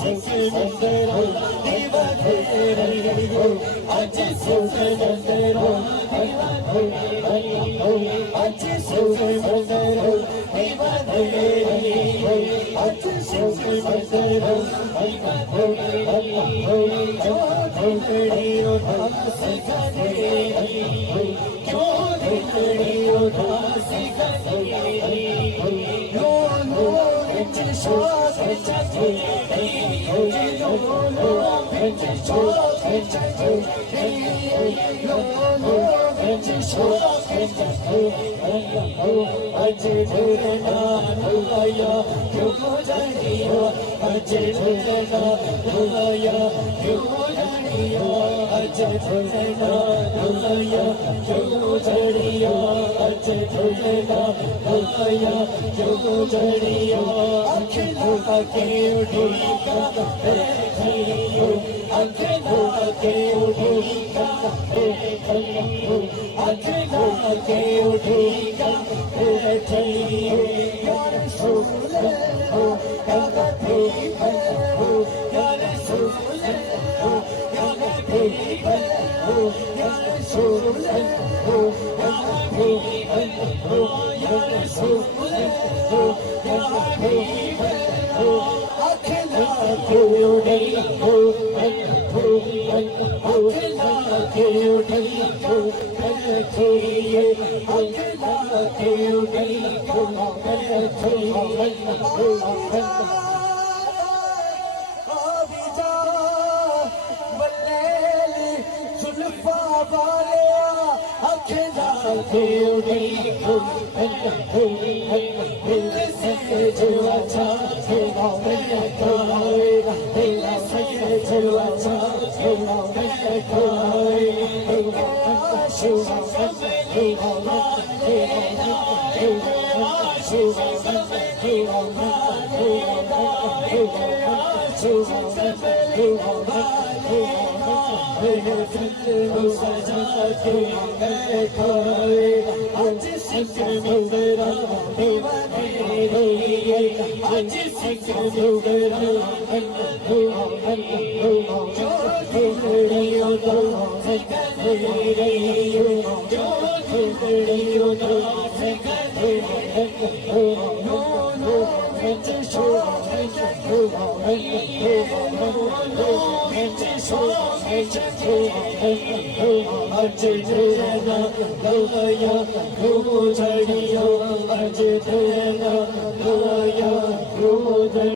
सुखनंदरो दीवा तेरी हो आज सुखनंदरो दीवा तेरी हो आज सुखनंदरो दीवा तेरी हो आज सुखनंदरो दीवा तेरी हो जो ढूंढड़ी उदास करेगी हो जो ढूंढड़ी उदास करेगी हो लो लो श्वास चले हो लो लो श्वास चले लो लो श्वास चले हो आज ढूंढना आया क्यों जानियो आज ढूंढना आया क्यों जानियो आज ढूंढना आया क्यों जानियो आज ढूंढना आया क्यों जानियो अखिलों के उड़ी का हो अखिलों के उड़ी का हो अखिलों के उड़ी का हो यार सुन हो कभी हो यार सुन हो कभी हो यार सुन हो कभी हो यार सुन हो कभी हो अखिलों के उड़ी हो अखिलों के उड़ी हो ये अखिलों के उड़ी हो के उड़ी हो दिल से जो अच्छा तेरा मैं खाएगा दिल से जो अच्छा तेरा मैं खाएगा आशु सब तेरा तेरा आशु सब तेरा आशु सब तेरा मेरे दिल सजा के मैं खाएगा आज सिख मेरा दीवा तेरी आज सिख मेरा जो ढूंढड़ियों तो सिख तेरी जो ढूंढड़ियों तो सिख तेरी नो नो मुझे छोड़ आज तेरा लाया क्यों झड़ियो आज तेरा लाया क्यों